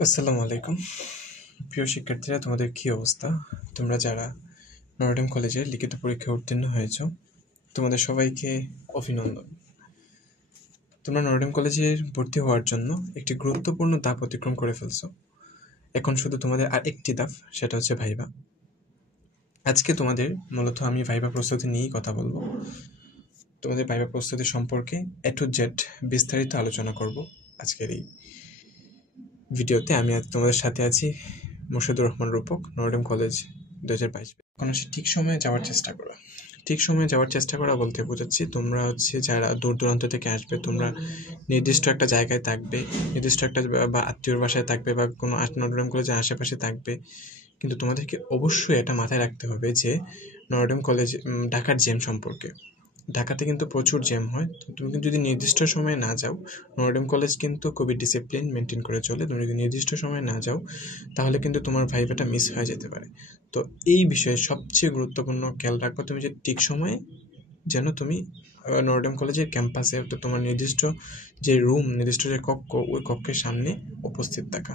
আসসালামু আলাইকুম। প্রিয় শিক্ষার্থীরা, তোমাদের কী অবস্থা? তোমরা যারা নটরডেম কলেজে লিখিত পরীক্ষায় উত্তীর্ণ হয়েছ, তোমাদের সবাইকে অভিনন্দন। তোমরা নটরডেম কলেজে ভর্তি হওয়ার জন্য একটি গুরুত্বপূর্ণ ধাপ অতিক্রম করে ফেলছো। এখন শুধু তোমাদের আর একটি ধাপ, সেটা হচ্ছে ভাইভা। আজকে তোমাদের মূলত আমি ভাইভা প্রস্তুতি নিয়েই কথা বলবো। তোমাদের ভাইভা প্রস্তুতি সম্পর্কে A to Z বিস্তারিত আলোচনা করব আজকের এই ভিডিওতে। আমি আজ তোমাদের সাথে আছি মুর্শিদুর রহমান রূপক, নটরডেম কলেজ 2022। এখন আসি ঠিক সময়ে যাওয়ার চেষ্টা করা। ঠিক সময়ে যাওয়ার চেষ্টা করা বলতে বোঝাচ্ছি, তোমরা যারা দূর দূরান্ত থেকে আসবে, তোমরা নির্দিষ্ট একটা জায়গায় থাকবে, নির্দিষ্ট একটা বা আত্মীয়র বাসায় থাকবে বা কোনো নটরডেম কলেজের আশেপাশে থাকবে। কিন্তু তোমাদেরকে অবশ্যই এটা মাথায় রাখতে হবে যে নটরডেম কলেজ ঢাকার জ্যাম সম্পর্কে। ঢাকাতে কিন্তু প্রচুর জ্যাম হয়। তুমি কিন্তু যদি নির্দিষ্ট সময়ে না যাও, নটরডেম কলেজ কিন্তু খুবই ডিসিপ্লিন মেনটেন করে চলে। তুমি যদি নির্দিষ্ট সময়ে না যাও, তাহলে কিন্তু তোমার ভাইভাটা মিস হয়ে যেতে পারে। তো এই বিষয়ে সবচেয়ে গুরুত্বপূর্ণ খেয়াল রাখবা তুমি যে ঠিক সময়ে যেন তুমি নটরডেম কলেজের ক্যাম্পাসে, তো তোমার নির্দিষ্ট যে রুম, নির্দিষ্ট যে কক্ষ, ওই কক্ষের সামনে উপস্থিত থাকা।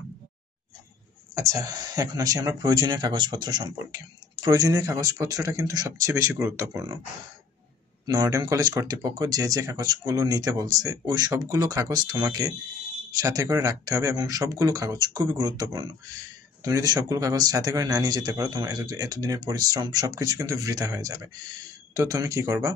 আচ্ছা, এখন আসি আমরা প্রয়োজনীয় কাগজপত্র সম্পর্কে। প্রয়োজনীয় কাগজপত্রটা কিন্তু সবচেয়ে বেশি গুরুত্বপূর্ণ। নটরডেম কলেজ কর্তৃপক্ষ যে কাগজগুলো নিতে বলছে, ওই সবগুলো কাগজ তোমাকে সাথে করে রাখতে হবে এবং সবগুলো কাগজ খুবই গুরুত্বপূর্ণ। তুমি যদি সবগুলো কাগজ সাথে করে না নিয়ে যেতে পারো, তোমার এতদিনের পরিশ্রম সব কিছু কিন্তু বৃথা হয়ে যাবে। তো তুমি কি করবা?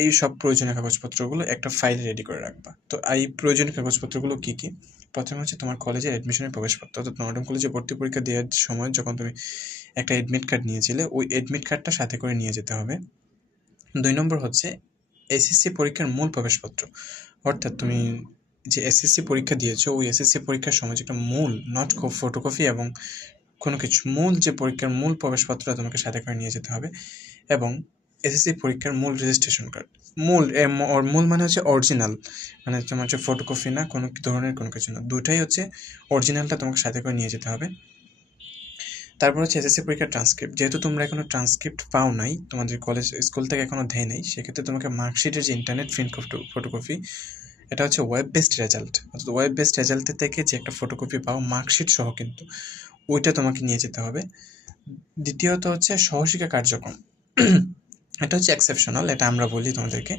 এই সব প্রয়োজনীয় কাগজপত্রগুলো একটা ফাইলে রেডি করে রাখবা। তো এই প্রয়োজনীয় কাগজপত্রগুলো কী কী? প্রথমে হচ্ছে তোমার কলেজের অ্যাডমিশনের প্রবেশপত্র, অর্থাৎ নটরডেম কলেজে ভর্তি পরীক্ষা দেওয়ার সময় যখন তুমি একটা অ্যাডমিট কার্ড নিয়েছিলে, ওই অ্যাডমিট কার্ডটা সাথে করে নিয়ে যেতে হবে। 2 নম্বর হচ্ছে এসএসসি পরীক্ষার মূল প্রবেশপত্র, অর্থাৎ তুমি যে এসএসসি পরীক্ষা দিয়েছো, ওই এসএসসি পরীক্ষার সময় যেটা মূল, নট ফটোকপি এবং কোনো কিছু, মূল যে পরীক্ষার মূল প্রবেশপত্রটা তোমাকে সাথে করে নিয়ে যেতে হবে। এবং এসএসসি পরীক্ষার মূল রেজিস্ট্রেশন কার্ড, মূল মানে হচ্ছে অরিজিনাল, মানে তোমার হচ্ছে ফটোকপি না, কোনো ধরনের কোনো কিছু না, দুটাই হচ্ছে অরিজিনালটা তোমাকে সাথে করে নিয়ে যেতে হবে। তারপর হচ্ছে এসএসসি পরীক্ষার ট্রান্সক্রিপ্ট। যেহেতু তোমরা এখনো ট্রান্সক্রিপ্ট পাও নাই, তোমাদের কলেজ স্কুল থেকে এখনো দেয় নাই, সেক্ষেত্রে তোমাকে মার্কশিটের যে ইন্টারনেট প্রিন্ট ফটোকপি, এটা হচ্ছে ওয়েব বেসড রেজাল্ট, অর্থাৎ ওয়েব বেসড রেজাল্টের থেকে যে একটা ফটোকপি পাও মার্কশিট সহ, কিন্তু ওইটা তোমাকে নিয়ে যেতে হবে। দ্বিতীয়ত হচ্ছে সহশিক্ষা কার্যক্রম। এটা হচ্ছে এক্সেপশনাল, এটা আমরা বলি তোমাদেরকে।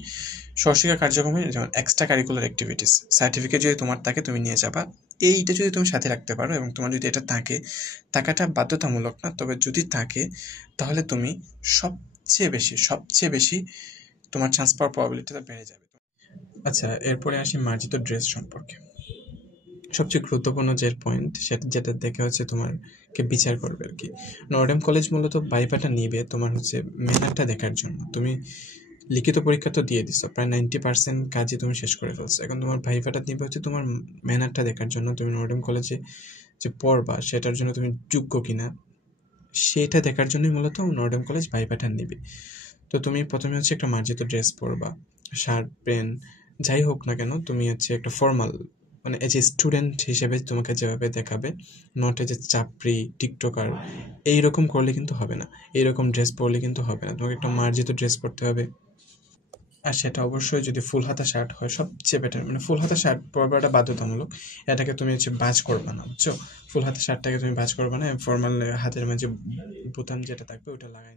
সহশিক্ষা কার্যক্রমে যেমন এক্সট্রা কারিকুলার অ্যাক্টিভিটিস সার্টিফিকেট যদি তোমার থাকে, তুমি নিয়ে যাবা। এইটা যদি তুমি সাথে রাখতে পারো এবং তোমার যদি এটা থাকে, থাকাটা বাধ্যতামূলক না, তবে যদি থাকে তাহলে তুমি সবচেয়ে বেশি তোমার চান্স পাওয়ার প্রবাবিলিটিটা বেড়ে যাবে। আচ্ছা, এরপরে আসি মার্জিত ড্রেস সম্পর্কে। সবচেয়ে গুরুত্বপূর্ণ যে পয়েন্ট, যেটা দেখে হচ্ছে তোমারকে বিচার করবে আর কি। নটরডেম কলেজ মূলত ভাইভাটা নিবে তোমার হচ্ছে ম্যানারটা দেখার জন্য। তুমি লিখিত পরীক্ষা তো দিয়ে দিছো, প্রায় 90% কাজই তুমি শেষ করে ফেলছো। এখন তোমার ভাইভাটা নিবে হচ্ছে তোমার ম্যানারটা দেখার জন্য, তুমি নটরডেম কলেজে যে পড়বা সেটার জন্য তুমি যোগ্য কিনা, সেটা দেখার জন্যই মূলত নটরডেম কলেজ ভাইভাটা নিবে। তো তুমি প্রথমে হচ্ছে একটা মার্জিত ড্রেস পরবা, শার্ট প্যান্ট যাই হোক না কেন, তুমি হচ্ছে একটা ফর্মাল, মানে এজ এ স্টুডেন্ট হিসেবে তোমাকে যেভাবে দেখাবে, not as a Chapri TikToker, এইরকম করলে কিন্তু হবে না, এইরকম ড্রেস পরলে কিন্তু হবে না। তোমাকে একটা মার্জিত ড্রেস পরতে হবে, আর সেটা অবশ্যই যদি ফুল হাতা শার্ট হয় সবচেয়ে বেটার। মানে ফুল হাতা শার্ট পরবাটা বাধ্যতামূলক, এটাকে তুমি হচ্ছে বাজ করবে না, বুঝছো? ফুল হাতা শার্টটাকে তুমি বাজ করবে না, ফর্মাল হাতের মাঝে বোতাম যেটা থাকবে ওটা লাগাই।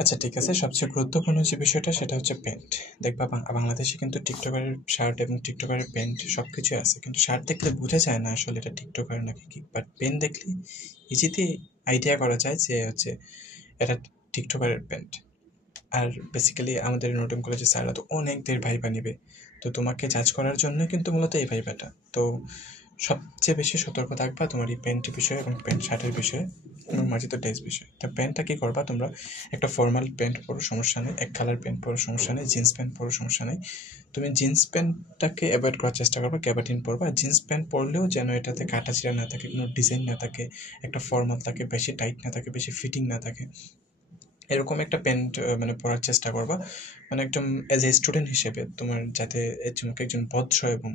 আচ্ছা, ঠিক আছে। সবচেয়ে গুরুত্বপূর্ণ যে বিষয়টা সেটা হচ্ছে প্যান্ট। দেখবা বাংলাদেশে কিন্তু টিকটকারের শার্ট এবং টিকটকারের প্যান্ট সব কিছুই আছে, কিন্তু শার্ট দেখলে বোঝা যায় না আসলে এটা টিকটকার নাকি কি, বাট প্যান্ট দেখলে ইজিতে আইডিয়া করা যায় যে হচ্ছে এটা টিকটকারের প্যান্ট। আর বেসিক্যালি আমাদের নতুন কলেজের স্যাররা তো অনেকদের ভাইবা নিবে, তো তোমাকে জাজ করার জন্য কিন্তু মূলত এই ভাইবাটা। তো সবচেয়ে বেশি সতর্ক থাকবা তোমার এই প্যান্টের বিষয়ে এবং প্যান্ট শার্টের বিষয়ে এবং মার্জিত ড্রেস বিষয়ে। তো প্যান্টটা কী করবা, তোমরা একটা ফর্মাল প্যান্ট পরো, সমস্যা নেই, এক কালার প্যান্ট পরো, সমস্যা নেই, জিন্স প্যান্ট পরো, সমস্যা নেই। তুমি জিন্স প্যান্টটাকে অ্যাভয়েড করার চেষ্টা করবা, ক্যাবাটিন পরবা। জিন্স প্যান্ট পরলেও যেন এটাতে কাটা ছিঁড়া না থাকে, কোনো ডিজাইন না থাকে, একটা ফর্মাল থাকে, বেশি টাইট না থাকে, বেশি ফিটিং না থাকে, এরকম একটা প্যান্ট মানে পরার চেষ্টা করবা। মানে একদম অ্যাজ এ স্টুডেন্ট হিসেবে তোমার যাতে তোমাকে একজন ভদ্র এবং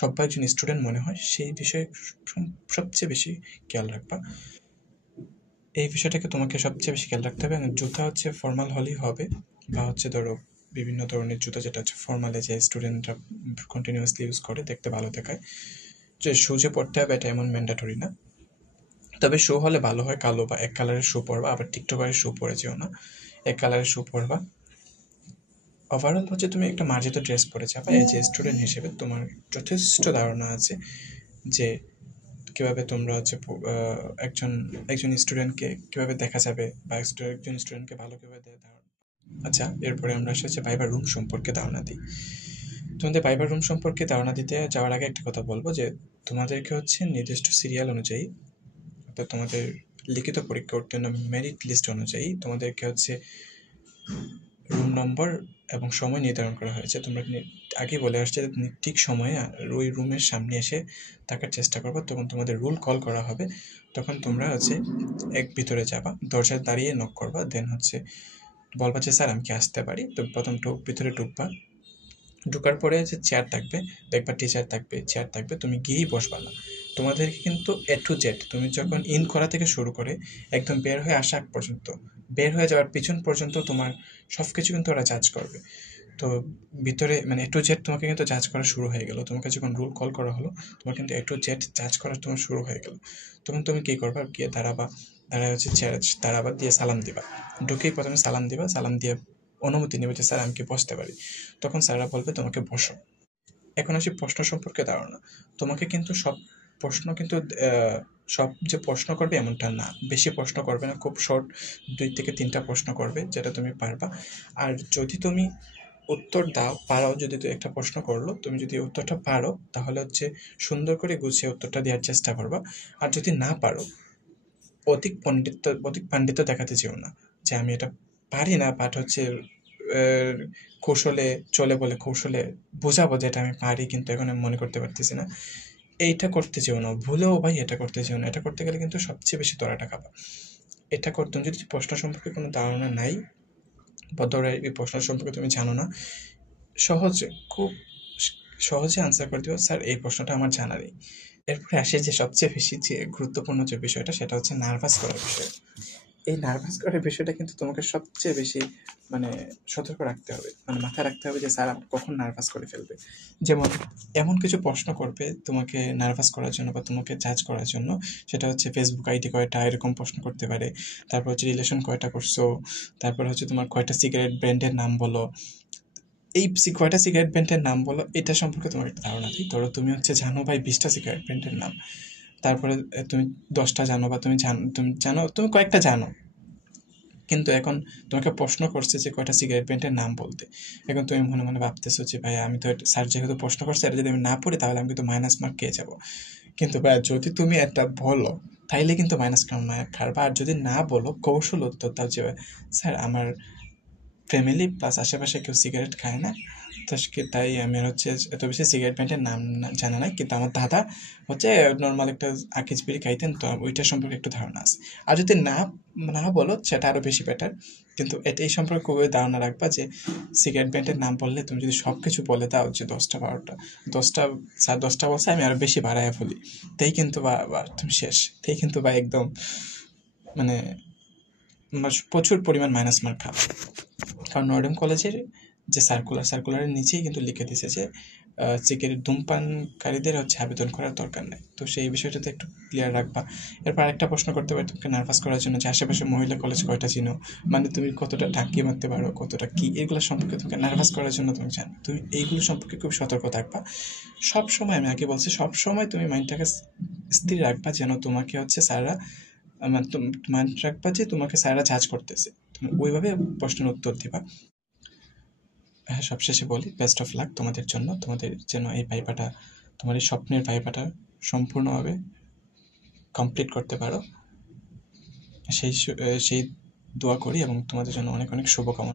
সবাই একজন স্টুডেন্ট মনে হয়, সেই বিষয়ে সবচেয়ে বেশি খেয়াল রাখবা। এই বিষয়টাকে তোমাকে সবচেয়ে বেশি খেয়াল রাখতে হবে। এবং জুতা হচ্ছে ফর্মাল হলেই হবে, বা হচ্ছে ধরো বিভিন্ন ধরনের জুতা যেটা হচ্ছে ফর্মালে যে স্টুডেন্টরা কন্টিনিউয়াসলি ইউজ করে, দেখতে ভালো দেখায়, যে শু যে পরতে হবে এটা এমন ম্যান্ডেটরি না, তবে শু হলে ভালো হয় কালো বা এক কালারের শু পরবা, আবার টিকটকারের শু পরে যেও না, এক কালারের শু পরবা। ওভারঅল হচ্ছে তুমি একটা মার্জিত ড্রেস পরে যাবা, এই যে স্টুডেন্ট হিসেবে তোমার যথেষ্ট ধারণা আছে যে কীভাবে তোমরা হচ্ছে একজন একজন স্টুডেন্টকে কীভাবে দেখা যাবে বা একজন স্টুডেন্টকে ভালো কীভাবে ধারণা। আচ্ছা, এরপরে আমরা হচ্ছে ভাইবার রুম সম্পর্কে ধারণা দিই। তোমাদের ভাইবার রুম সম্পর্কে ধারণা দিতে যাওয়ার আগে একটা কথা বলবো যে তোমাদেরকে হচ্ছে নির্দিষ্ট সিরিয়াল অনুযায়ী, অর্থাৎ তোমাদের লিখিত পরীক্ষা উত্তীর্ণ মেরিট লিস্ট অনুযায়ী তোমাদেরকে হচ্ছে রুম নম্বর এবং সময় নির্ধারণ করা হয়েছে। তোমরা আগে বলে আসছে ঠিক সময়ে ওই রুমের সামনে এসে থাকার চেষ্টা করবো, তখন তোমাদের রুল কল করা হবে, তখন তোমরা হচ্ছে ভিতরে যাবা, দরজায় দাঁড়িয়ে নক করবা, দেন হচ্ছে বলবা যে স্যার আমি কি আসতে পারি। তো প্রথম ভিতরে ঢুকবা, ঢুকার পরে যে চেয়ার থাকবে, দেখবা টিচার থাকবে, চেয়ার থাকবে, তুমি গিয়েই বসবা না। তোমাদেরকে কিন্তু A to Z, তুমি যখন ইন করা থেকে শুরু করে একদম বের হয়ে আসা পর্যন্ত, বের হয়ে যাওয়ার পিছন পর্যন্ত তোমার সব কিছু কিন্তু ওরা জাজ করবে। তো ভিতরে মানে A to Z তোমাকে কিন্তু জাজ করা শুরু হয়ে গেল, তোমাকে যখন রুল কল করা হলো তোমার কিন্তু A to Z জাজ করা তোমার শুরু হয়ে গেল। তখন তুমি কী করবা, গিয়ে দাঁড়ায় হচ্ছে চেয়ার দাঁড়াবা, দিয়ে সালাম দিবা, ঢুকেই প্রথমে সালাম দিবা, সালাম দিয়ে অনুমতি নেবে যে স্যার আমি কি বসতে পারি। তখন স্যাররা বলবে তোমাকে বসো। এখন আসি প্রশ্ন সম্পর্কে ধারণা। তোমাকে কিন্তু সব প্রশ্ন কিন্তু সব যে প্রশ্ন করবে এমনটা না, বেশি প্রশ্ন করবে না, খুব শর্ট 2 থেকে 3টা প্রশ্ন করবে যেটা তুমি পারবা। আর যদি তুমি উত্তর পারো, যদি তুই একটা প্রশ্ন করলো তুমি যদি উত্তরটা পারো তাহলে হচ্ছে সুন্দর করে গুছিয়ে উত্তরটা দেওয়ার চেষ্টা করবা। আর যদি না পারো অধিক পাণ্ডিত্য দেখাতে চেও না যে আমি এটা পারি না, বাট হচ্ছে কৌশলে চলে বলে কৌশলে বোঝাবো যে এটা আমি পারি কিন্তু এখন আমি মনে করতে পারতেছি না, এইটা করতে চেও না, ভুলেও ভাই এটা করতে চেও না। এটা করতে গেলে কিন্তু সবচেয়ে বেশি তোরাটা খাবা। এটা করতে যদি প্রশ্ন সম্পর্কে কোনো ধারণা নাই বা ধরো এই প্রশ্ন সম্পর্কে তুমি জানো না, খুব সহজে আনসার করে দিও স্যার এই প্রশ্নটা আমার জানা নেই। এরপরে আসে যে সবচেয়ে বেশি যে গুরুত্বপূর্ণ যে বিষয়টা, সেটা হচ্ছে নার্ভাস করার বিষয়। এই নার্ভাস করার বিষয়টা কিন্তু তোমাকে সবচেয়ে বেশি মানে সতর্ক রাখতে হবে, মানে মাথায় রাখতে হবে যে স্যার কখন নার্ভাস করে ফেলবে। যেমন এমন কিছু প্রশ্ন করবে তোমাকে নার্ভাস করার জন্য বা তোমাকে জাজ করার জন্য, সেটা হচ্ছে ফেসবুক আইডি কয়টা, এরকম প্রশ্ন করতে পারে। তারপর হচ্ছে রিলেশন কয়টা করছো, তারপর হচ্ছে তোমার কয়টা সিগারেট ব্র্যান্ডের নাম বলো, এই কয়টা সিগারেট ব্র্যান্ডের নাম বলো, এটা সম্পর্কে তোমার একটা ধারণা দিই। ধরো তুমি হচ্ছে জানো ভাই 20টা সিগারেট ব্র্যান্ডের নাম, তারপরে তুমি 10টা জানো বা তুমি জানো তুমি কয়েকটা জানো, কিন্তু এখন তোমাকে প্রশ্ন করছে যে কয়টা সিগারেট ব্র্যান্ডের নাম বলতে। এখন তুমি মনে মনে ভাবতেছো যে ভাই আমি তো স্যার যেহেতু প্রশ্ন করছে এটা যদি আমি না পড়ি তাহলে আমি কিন্তু মাইনাস মার্ক পেয়ে যাবো। কিন্তু ভাই যদি তুমি এটা বলো তাইলে কিন্তু মাইনাস মার্ক খারবা, আর যদি না বলো কৌশল উত্তর দাও যে স্যার আমার ফ্যামিলি প্লাস আশেপাশে কেউ সিগারেট খায় না, তাই আমি হচ্ছে এত বেশি সিগারেট ব্র্যান্ডের নাম জানা নাই, কিন্তু আমার দাদা হচ্ছে নর্মাল একটা আকিজ বিড়ি খাইতেন, তো ওইটার সম্পর্কে একটু ধারণা আছে। আর যদি না না বলো সেটা আরও বেশি বেটার, কিন্তু এই সম্পর্কে খুবই ধারণা রাখবা যে সিগারেট ব্র্যান্ডের নাম বললে তুমি যদি সব কিছু বলে দাও যে 10টা 12টা 10টা স্যার 10টা বলছে আমি আরও বেশি বাড়াইয়া ফেলি, তাই কিন্তু বা তুমি শেষ, তাই কিন্তু বা একদম মানে প্রচুর পরিমাণ মাইনাস মার্ক খাবে। কারণ নর্ডেম কলেজের যে সার্কুলারের নিচেই কিন্তু লিখে দিয়েছে যে সিগারেট ধূমপানকারীদের হচ্ছে আবেদন করার দরকার নেই। তো সেই বিষয়টাতে একটু ক্লিয়ার রাখবা। এরপর একটা প্রশ্ন করতে পারি তোমাকে নার্ভাস করার জন্য যে আশেপাশে মহিলা কলেজ কয়টা চিনো, মানে তুমি কতটা টাঙ্কি মারতে পারো, কতটা কি, এগুলো সম্পর্কে তোমাকে নার্ভাস করার জন্য তুমি জানো, তুমি এইগুলো সম্পর্কে খুব সতর্ক থাকবা। সবসময় আমি আগে বলছি, সবসময় তুমি মাইন্ডটাকে স্থির রাখবা যেন তোমাকে হচ্ছে স্যাররা মাইন্ড রাখবা যে তোমাকে স্যাররা জাজ করতেছে, তুমি ওইভাবে প্রশ্নের উত্তর দিবা। হ্যাঁ, সবশেষে বলি বেস্ট অফ লাক তোমাদের জন্য, তোমাদের যেন এই ভাইভাটা, তোমার এই স্বপ্নের ভাইভাটা সম্পূর্ণভাবে কমপ্লিট করতে পারো, সেই দোয়া করি এবং তোমাদের জন্য অনেক অনেক শুভকামনা।